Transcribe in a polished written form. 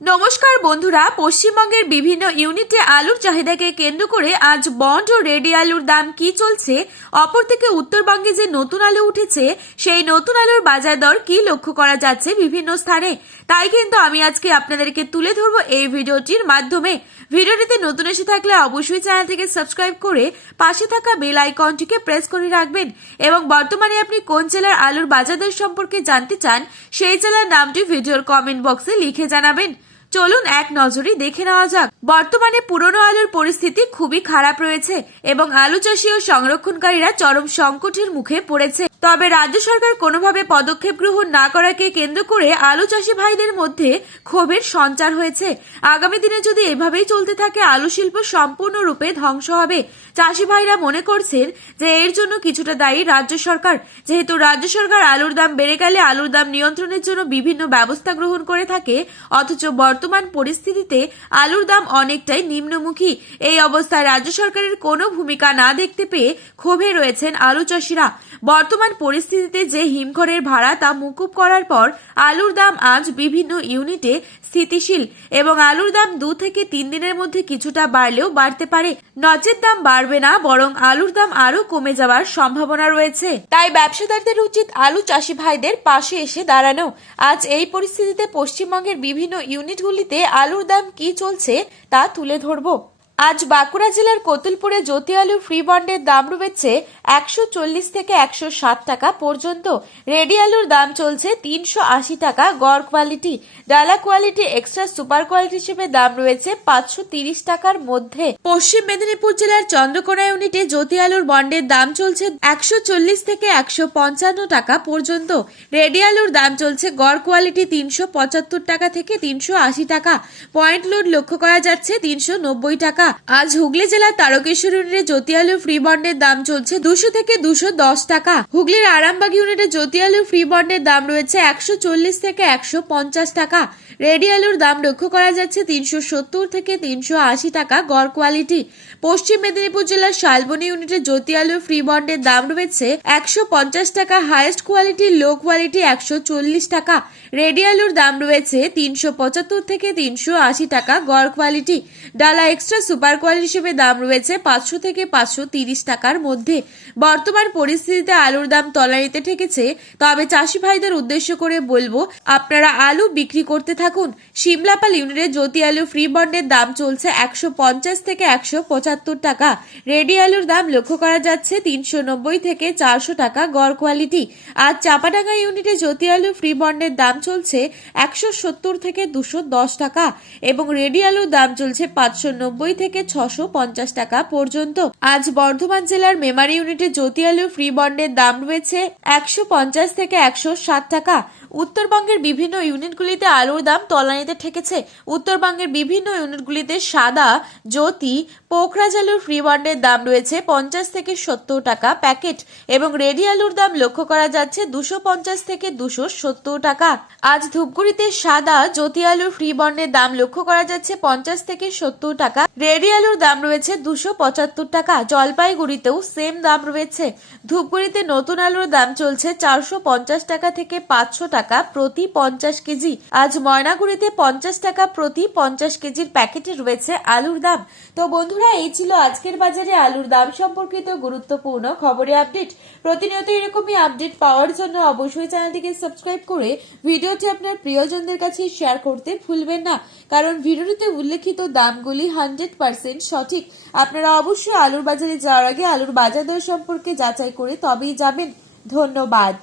নমস্কার বন্ধুরা, পশ্চিমবঙ্গের বিভিন্ন ইউনিটে আলুর চাহিদাকে কেন্দ্র করে আজ বন্ড ও রেডি আলুর দাম কি চলছে, অপরদিকে উত্তরবঙ্গে যে নতুন আলু উঠেছে সেই নতুন আলুর বাজার দর কি লক্ষ্য করা যাচ্ছে বিভিন্ন স্থানে, তাই কিন্তু আমি আজকে আপনাদেরকে তুলে ধরবো এই ভিডিওটির মাধ্যমে। ভিডিওটিতে নতুন এসে থাকলে অবশ্যই চ্যানেলটিকে সাবস্ক্রাইব করে পাশে থাকা বেল আইকনটিকে প্রেস করে রাখবেন এবং বর্তমানে আপনি কোন জেলার আলুর বাজার দর সম্পর্কে জানতে চান সেই জেলার নামটি ভিডিওর কমেন্ট বক্সে লিখে জানাবেন। চলুন এক নজরে দেখে নেওয়া যাক। বর্তমানে পুরনো আলুর পরিস্থিতি খুবই খারাপ রয়েছে এবং আলু চাষী ও সংরক্ষণকারীরা চরম সংকটের মুখে পড়েছে। তবে রাজ্য সরকার কোনোভাবে পদক্ষেপ গ্রহণ না করাকে কেন্দ্র করে আলু চাষী ভাইদের মধ্যে ক্ষোভের সঞ্চার হয়েছে। আগামী দিনে যদি এভাবেই চলতে থাকে আলু শিল্প সম্পূর্ণরূপে ধ্বংস হবে। চাষী ভাইরা মনে করছেন যে এর জন্য কিছুটা দায়ী রাজ্য সরকার, যেহেতু রাজ্য সরকার আলুর দাম বেড়ে গেলে আলুর দাম নিয়ন্ত্রণের জন্য বিভিন্ন ব্যবস্থা গ্রহণ করে থাকে, অথচ বর্তমান পরিস্থিতিতে আলুর দাম অনেকটাই নিম্নমুখী। এই অবস্থায় রাজ্য সরকারের কোনো ভূমিকা না দেখতে পেয়ে ক্ষোভে রয়েছেন আলু চাষিরা। বর্তমান পরিস্থিতিতে যে হিমঘরের ভাড়া তা মুকুব করার পর আলুর দাম আজ বিভিন্ন ইউনিটে স্থিতিশীল এবং আলুর দাম 2 থেকে 3 দিনের মধ্যে কিছুটা বাড়লেও বাড়তে পারে, নচেত দাম বাড়বে না, বরং আলুর দাম আরো কমে যাওয়ার সম্ভাবনা রয়েছে। তাই ব্যবসাদারদের উচিত আলু চাষী ভাইদের পাশে এসে দাঁড়ানো। আজ এই পরিস্থিতিতে পশ্চিমবঙ্গের বিভিন্ন ইউনিটগুলিতে আলুর দাম কি চলছে তা তুলে ধরবো। আজ বাঁকুড়া জেলার কতুলপুরে জ্যোতি আলুর ফ্রি বন্ডের দাম রয়েছে 140 থেকে 160 টাকা পর্যন্ত। রেডি আলুর দাম চলছে 380 টাকা গড় কোয়ালিটি। ডালা কোয়ালিটি এক্সট্রা সুপার কোয়ালিটি হিসেবে দাম রয়েছে 530 টাকার মধ্যে। পশ্চিম মেদিনীপুর জেলার চন্দ্রকোনা ইউনিটে জ্যোতি আলুর বন্ডের দাম চলছে 140 থেকে 155 টাকা পর্যন্ত। রেডি আলুর দাম চলছে গড় কোয়ালিটি 375 টাকা থেকে 380 টাকা। পয়েন্ট লোড লক্ষ্য করা যাচ্ছে 390 টাকা। আজ হুগলি জেলার তারকেশ্বর ইউনিটে জ্যোতি আলুর ফ্রি বন্ডের দাম চলছে 200 থেকে 210 টাকা। হুগলির আরামবাগ ইউনিটে জ্যোতি আলুর ফ্রি বন্ডের দাম রয়েছে 140 থেকে 150 টাকা। রেডি আলুর দাম লক্ষ্য করা যাচ্ছে 370 থেকে 380 টাকা গড় কোয়ালিটি। পশ্চিম মেদিনীপুর জেলার শালবনী ইউনিটে জ্যোতি আলুর ফ্রি বন্ডের দাম রয়েছে 150 টাকা। হাইয়েস্ট কোয়ালিটি লো কোয়ালিটি 140 টাকা। রেডি আলুর দাম রয়েছে 375 থেকে 380 টাকা গড় কোয়ালিটি। ডালা এক্সট্রা সুপার কোয়ালিটি হিসেবে দাম রয়েছে 500 থেকে 530 টাকার মধ্যে। বর্তমান পরিস্থিতিতে আলুর দাম তলানিতে ঠেকেছে, তবে চাষি ভাইদের উদ্দেশ্য করে বলবো আপনারা আলু বিক্রি করতে থাকুন। সিমলাপাল ইউনিটে জ্যোতি আলু ফ্রি বন্ডের দাম চলছে 150 থেকে 175 টাকা। রেডি আলুর দাম লক্ষ্য করা যাচ্ছে 390 থেকে 400 টাকা গড় কোয়ালিটি। আজ চাপাডাঙ্গা ইউনিটে জ্যোতি আলু ফ্রি বন্ডের দাম চলছে 170 থেকে 210 টাকা এবং রেডি আলুর দাম চলছে 590 থেকে 650 টাকা পর্যন্ত। আজ বর্ধমান জেলার মেমারি ইউনিটে জ্যোতি আলু ফ্রি বন্ডের দাম রয়েছে 150 থেকে 160 টাকা। উত্তরবঙ্গের বিভিন্ন ইউনিটগুলিতে আলুর দাম তলানিতে ঠেকেছে। উত্তরবঙ্গের বিভিন্ন ইউনিটগুলিতে সাদা, জ্যোতি, পোখরাজ আলুর ফ্রি বন্ডের দাম রয়েছে 50 থেকে 70 টাকা প্যাকেট এবং রেডি আলুর দাম লক্ষ্য করা যাচ্ছে 250 থেকে 270 টাকা। আজ ধূপগুড়িতে সাদা, জ্যোতি আলুর ফ্রি বন্ডের দাম লক্ষ্য করা যাচ্ছে 50 থেকে 70 টাকা। রেডি আলুর দাম রয়েছে 275 টাকা। জলপাইগুড়িতেও সেম দাম রয়েছে। ধূপগুড়িতে নতুন আলুর দাম চলছে 450 টাকা থেকে 500 টাকা প্রতি 50 কেজি। আজ ময়নাগুড়িতে 50 টাকা প্রতি 50 কেজির প্যাকেটে রয়েছে আলুর দাম। তো বন্ধুরা, এই ছিল আজকের বাজারে আলুর দাম সম্পর্কিত গুরুত্বপূর্ণ খবরের আপডেট। প্রতিনিয়ত এরকমই আপডেট পাওয়ার জন্য অবশ্যই চ্যানেলটিকে সাবস্ক্রাইব করে ভিডিওটি আপনার প্রিয়জনদের কাছে শেয়ার করতে ভুলবেন না, কারণ ভিডিওটিতে উল্লেখিত দামগুলি 100% সঠিক। আপনারা অবশ্যই আলুর বাজারে যাওয়ার আগে আলুর বাজার দর সম্পর্কে যাচাই করে তবেই যাবেন। ধন্যবাদ।